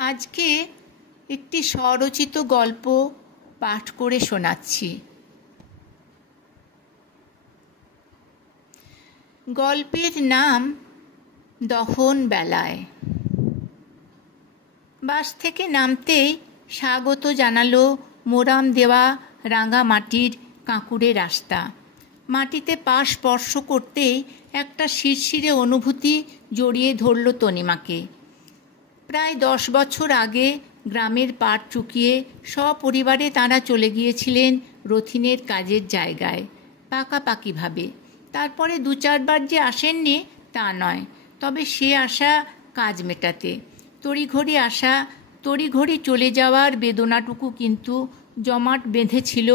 আজকে একটি স্বরচিত গল্প পাঠ করে শোনাচ্ছি। গল্পের নাম দহন বেলায়। বাস থেকে নামতেই স্বাগত জানালো মোরাম দেওয়া রাঙা মাটির কাঁকুড়ে রাস্তা। মাটিতে পা স্পর্শ করতেই একটা শিরশিরে অনুভূতি জড়িয়ে ধরল তনিমাকে। প্রায় 10 বছর আগে গ্রামের পাট চুকিয়ে সপরিবারে তাঁরা চলে গিয়েছিলেন রথিনের কাজের জায়গায় পাকাপাকিভাবে। তারপরে 2-4 বার যে আসেননি তা নয়, তবে সে আসা কাজ মেটাতে। তড়িঘড়ি আসা, তড়িঘড়ি চলে যাওয়ার বেদনাটুকু কিন্তু জমাট বেঁধেছিল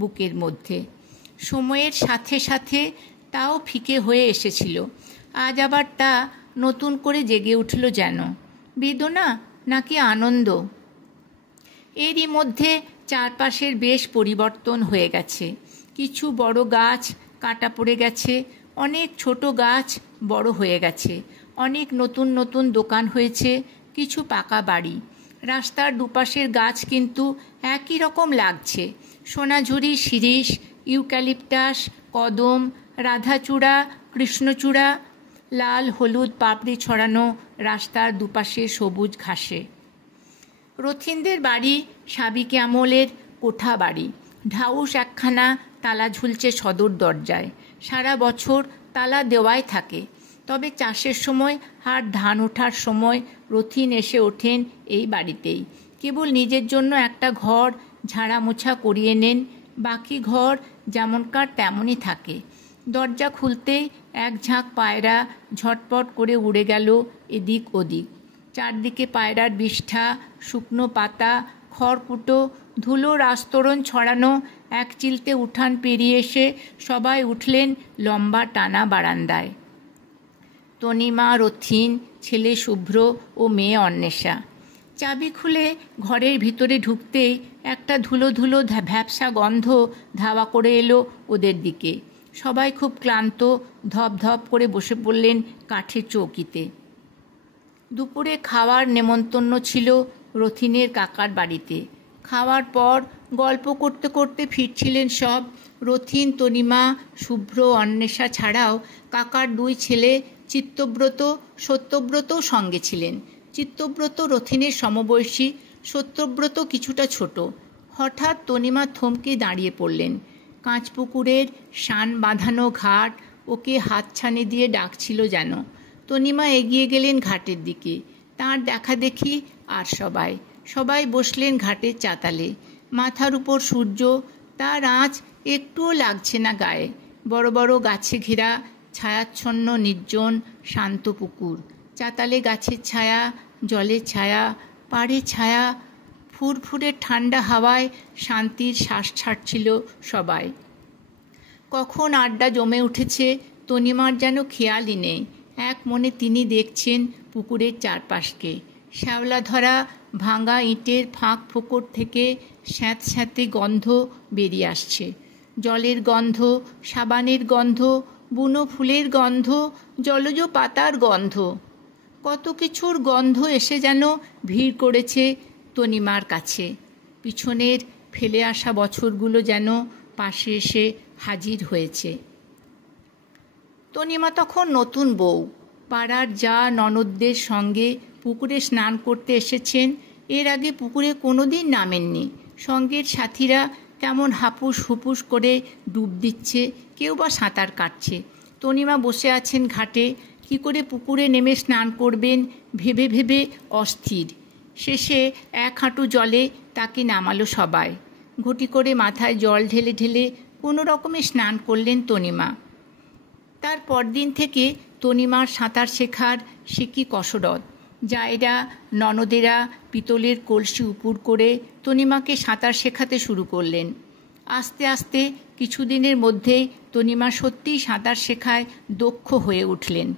বুকের মধ্যে। সময়ের সাথে সাথে তাও ফিকে হয়ে এসেছিল। আজ আবার তা নতুন করে জেগে উঠল যেন। বেদনা নাকি আনন্দ? এরই মধ্যে চারপাশের বেশ পরিবর্তন হয়ে গেছে। কিছু বড় গাছ কাটা পড়ে গেছে, অনেক ছোট গাছ বড় হয়ে গেছে, অনেক নতুন নতুন দোকান হয়েছে, কিছু পাকা বাড়ি। রাস্তার দুপাশের গাছ কিন্তু একই রকম লাগছে। সোনাঝুরি, শিরীষ, ইউক্যালিপটাস, কদম, রাধাচূড়া, কৃষ্ণচূড়া, লাল হলুদ পাপড়ি ছড়ানো রাস্তার দুপাশে সবুজ ঘাসে। রথিনদের বাড়ি সাবিকে আমলের কোঠা বাড়ি। ঢাউস একখানা তালা ঝুলছে সদর দরজায়। সারা বছর তালা দেওয়াই থাকে, তবে চাষের সময় আর ধান ওঠার সময় রথিন এসে ওঠেন এই বাড়িতেই। কেবল নিজের জন্য একটা ঘর ঝাড়া মোছা করিয়ে নেন, বাকি ঘর যেমনকার তেমনই থাকে। দরজা খুলতেই এক ঝাঁক পায়রা ঝটপট করে উড়ে গেল এদিক ওদিক। চারদিকে পায়রার বিষ্ঠা, শুকনো পাতা, খড়কুটো, ধুলোর আস্তরণ ছড়ানো এক চিলতে উঠান পেরিয়ে এসে সবাই উঠলেন লম্বা টানা বারান্দায়। তনিমা, রথিন, ছেলে শুভ্র ও মেয়ে অন্বেষা। চাবি খুলে ঘরের ভিতরে ঢুকতেই একটা ধুলো ধুলো ভ্যাপসা গন্ধ ধাওয়া করে এলো ওদের দিকে। সবাই খুব ক্লান্ত, ধপ ধপ করে বসে পড়লেন কাঠের চৌকিতে। দুপুরে খাওয়ার নেমন্তন্ন ছিল রথিনের কাকার বাড়িতে। খাওয়ার পর গল্প করতে করতে ফিরছিলেন সব। রথিন, তনিমা, শুভ্র, অন্বেষা ছাড়াও কাকার 2 ছেলে চিত্তব্রত, সত্যব্রতও সঙ্গে ছিলেন। চিত্তব্রত রথিনের সমবয়সী, সত্যব্রত কিছুটা ছোট। হঠাৎ তনিমা থমকে দাঁড়িয়ে পড়লেন। কাঁচপুকুরের শান বাঁধানো ঘাট ওকে হাতছানি দিয়ে ডাকছিল যেন। তনিমা এগিয়ে গেলেন ঘাটের দিকে। তাঁর দেখা দেখি আর সবাই বসলেন ঘাটের চাতালে। মাথার উপর সূর্য, তার আঁচ একটুও লাগছে না গায়ে। বড় বড় গাছে ঘেরা ছায়াচ্ছন্ন নির্জন শান্ত পুকুর। চাতালে গাছের ছায়া, জলের ছায়া, পাড়ে ছায়া, ফুরফুরে ঠান্ডা হাওয়ায় শান্তির শ্বাস ছাড়ছিল সবাই। কখন আড্ডা জমে উঠেছে তনিমার যেন খেয়ালই নেই। এক মনে তিনি দেখছেন পুকুরের চারপাশকে। শ্যাওলা ধরা ভাঙা ইটের ফাঁক ফোকর থেকে স্যাঁতস্যাঁতে গন্ধ বেরিয়ে আসছে। জলের গন্ধ, সাবানের গন্ধ, বুনো ফুলের গন্ধ, জলজ পাতার গন্ধ, কত কিছুর গন্ধ এসে যেন ভিড় করেছে তনিমার কাছে। পিছনের ফেলে আসা বছরগুলো যেন পাশে এসে হাজির হয়েছে। তনিমা তখন নতুন বউ। পাড়ার যা ননদদের সঙ্গে পুকুরে স্নান করতে এসেছেন, এর আগে পুকুরে কোনোদিন নামেননি। সঙ্গের সাথীরা কেমন হাপুস হুপুস করে ডুব দিচ্ছে, কেউ বা সাঁতার কাটছে। তনিমা বসে আছেন ঘাটে। কি করে পুকুরে নেমে স্নান করবেন ভেবে ভেবে অস্থির। শেষে 1 হাঁটু জলে তাকে নামালো সবাই। ঘটি করে মাথায় জল ঢেলে ঢেলে কোনো রকমে স্নান করলেন তনিমা। তার পরদিন থেকে তনিমার সাঁতার শেখার সে কি কসরত। জায়রা, ননদেরা পিতলের কলসি উপুর করে তনিমাকে সাঁতার শেখাতে শুরু করলেন। আস্তে আস্তে কিছুদিনের মধ্যেই তনিমা সত্যিই সাঁতার শেখায় দক্ষ হয়ে উঠলেন।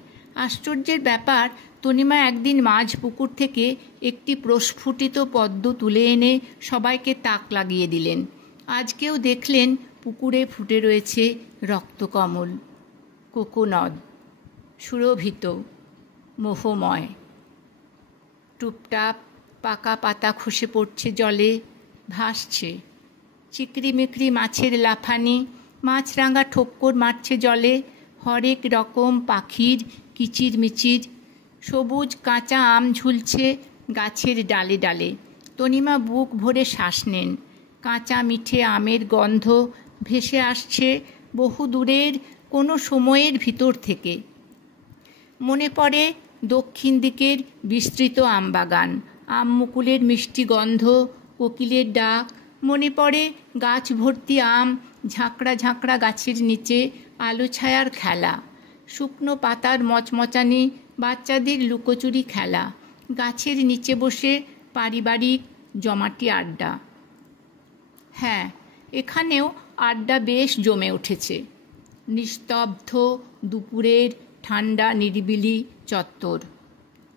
আশ্চর্যের ব্যাপার, তনিমা একদিন মাঝ পুকুর থেকে একটি প্রস্ফুটিত পদ্ম তুলে এনে সবাইকে তাক লাগিয়ে দিলেন। আজকেও দেখলেন পুকুরে ফুটে রয়েছে রক্তকমল, কোকোনদ, সুরভিত, মোহময়। টুপটাপ পাকা পাতা খসে পড়ছে জলে, ভাসছে। চিকড়িমিকড়ি মাছের লাফানি, মাছরাঙা ঠোক্কর মারছে জলে, হরেক রকম পাখির কিচিরমিচির। সবুজ কাঁচা আম ঝুলছে গাছের ডালে ডালে। তনিমা বুক ভরে শ্বাস নেন। কাঁচা মিঠে আমের গন্ধ ভেসে আসছে বহু দূরের কোনো সময়ের ভিতর থেকে। মনে পড়ে দক্ষিণ দিকের বিস্তৃত আমবাগান, আম মুকুলের মিষ্টি গন্ধ, কোকিলের ডাক। মনে পড়ে গাছ ভর্তি আম, ঝাঁকড়া ঝাঁকড়া গাছের নিচে আলো ছায়ার খেলা, শুকনো পাতার মচমচানি, বাচ্চাদের লুকোচুরি খেলা, গাছের নিচে বসে পারিবারিক জমাটি আড্ডা। হ্যাঁ, এখানেও আড্ডা বেশ জমে উঠেছে। নিস্তব্ধ দুপুরের ঠান্ডা নিরিবিলি চত্বর।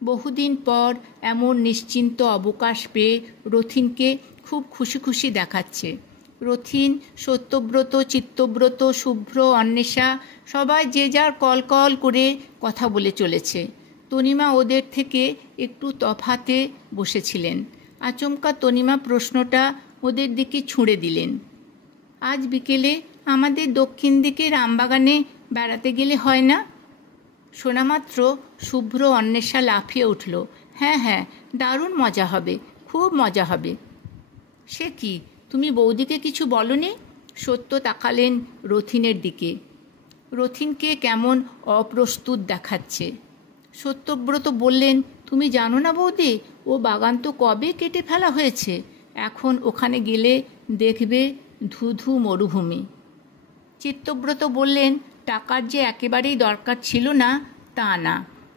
বহুদিন পর এমন নিশ্চিন্ত অবকাশ পেয়ে রথিনকে খুব খুশি খুশি দেখাচ্ছে। রথিন, সত্যব্রত, চিত্তব্রত, শুভ্র, অন্বেষা সবাই যে যার কল কল করে কথা বলে চলেছে। তনিমা ওদের থেকে একটু তফাতে বসেছিলেন। আচমকা তনিমা প্রশ্নটা ওদের দিকে ছুঁড়ে দিলেন। আজ বিকেলে আমাদের দক্ষিণ দিকের আমবাগানে বেড়াতে গেলে হয় না? শোনামাত্র শুভ্র, অন্বেষা লাফিয়ে উঠল। হ্যাঁ হ্যাঁ, দারুণ মজা হবে, খুব মজা হবে। সে কি, তুমি বৌদিকে কিছু বলনি? সত্য তাকালেন রথিনের দিকে। রথিনকে কেমন অপ্রস্তুত দেখাচ্ছে। সত্যব্রত বললেন, তুমি জানো না বৌদি, ও বাগান তো কবে কেটে ফেলা হয়েছে। এখন ওখানে গেলে দেখবে ধুধু মরুভূমি। চিত্তব্রত বললেন, টাকার যে একেবারেই দরকার ছিল না তা না,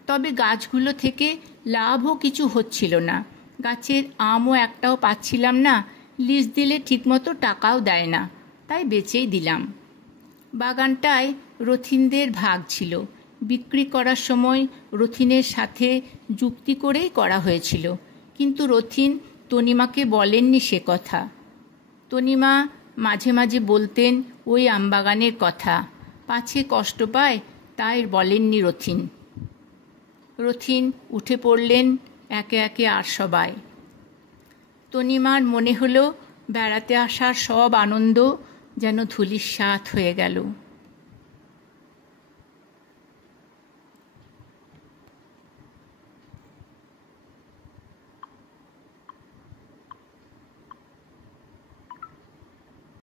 তবে গাছগুলো থেকে লাভও কিছু হচ্ছিল না। গাছের আমও একটাও পাচ্ছিলাম না, লিজ দিলে ঠিকমতো টাকাও দেয় না, তাই বেচেই দিলাম। বাগানটায় রথিনদের ভাগ ছিল। বিক্রি করার সময় রথিনের সাথে যুক্তি করেই করা হয়েছিল, কিন্তু রথিন তনিমাকে বলেননি সে কথা। তনিমা মাঝে মাঝে বলতেন ওই আমবাগানের কথা, পাছে কষ্ট পায় তাই বলেননি রথিন। রথিন উঠে পড়লেন একে একে আর সবাই। তনিমার মনে হলো বেড়াতে আসার সব আনন্দ যেন ধূলিসাৎ হয়ে গেল।